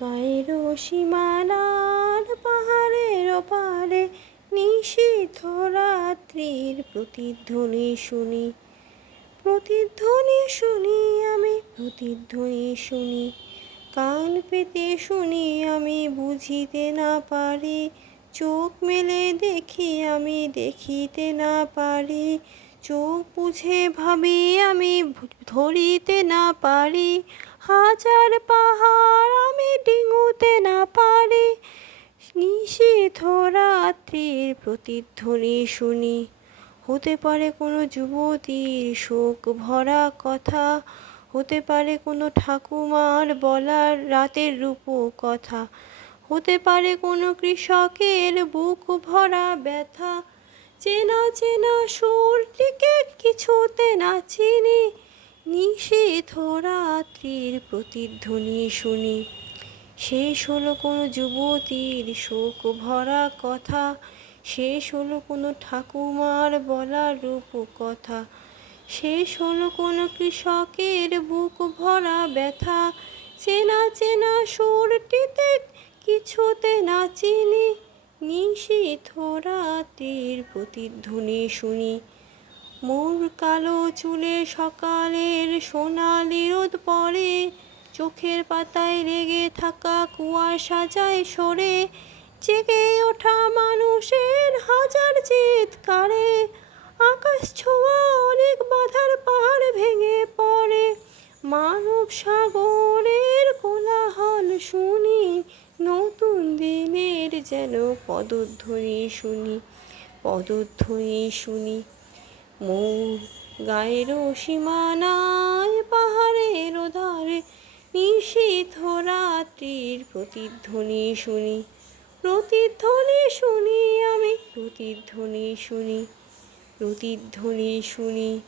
গায়ের সীমানার পাহাড়ের পারে নিষিদ্ধ রাত্রির প্রতিধ্বনি শুনি। প্রতিধ্বনি শুনি আমি, প্রতিধ্বনি শুনি। কান পেতে শুনি আমি, বুঝিতে না পারি। চোখ মেলে দেখি আমি, দেখিতে না পারি। চোখ বুঝে ভাবি আমি, ধরিতে না পারি। হাজার পাহাড় আমি ডিঙুতে না পারি। নিষিদ্ধ রাত্রির প্রতিধ্বনি শুনি। হতে পারে কোনো যুবতীর শোক ভরা কথা, হতে পারে কোনো ঠাকুমার বলার রাতের রূপ কথা হতে পারে কোনো কৃষকের বুক ভরা ব্যথা। চেনা চেনা সুরটিকে কিছুতে না চিনি। নিষিদ্ধ রাত্রির প্রতিধ্বনি শুনি। শেষ হলো কোনো যুবতীর শোক ভরা কথা। শেষ হলো কোনো ঠাকুমার বলা রূপ কথা। শেষ হলো কোনো কৃষকের বুক ভরা ব্যথা। চেনা চেনা সুরটিতে কিছুতে না চিনি। নিশীথ রাতের প্রতিধ্বনি শুনি। মোর কালো চুলে সকালের সোনালি রোদ পড়ে, চোখের পাতায় লেগে থাকা কুয়াশা যায় সরে, জেগে ওঠা মানুষের হাজার চিৎকারে আকাশ ছোঁয়া অনেক বাধার পাহাড় ভেঙে পড়ে, মানব সাগরের কোলাহল শুনি, নতুন দিনের যেন পদধ্বনি শুনি পদধ্বনি শুনি। মোর গায়ের সীমানায় পাহাড়ের ধারে নিষিদ্ধ রাত্রির প্রতিধ্বনি শুনি প্রতিধ্বনি শুনি আমি, প্রতিধ্বনি শুনি প্রতিধ্বনি শুনি।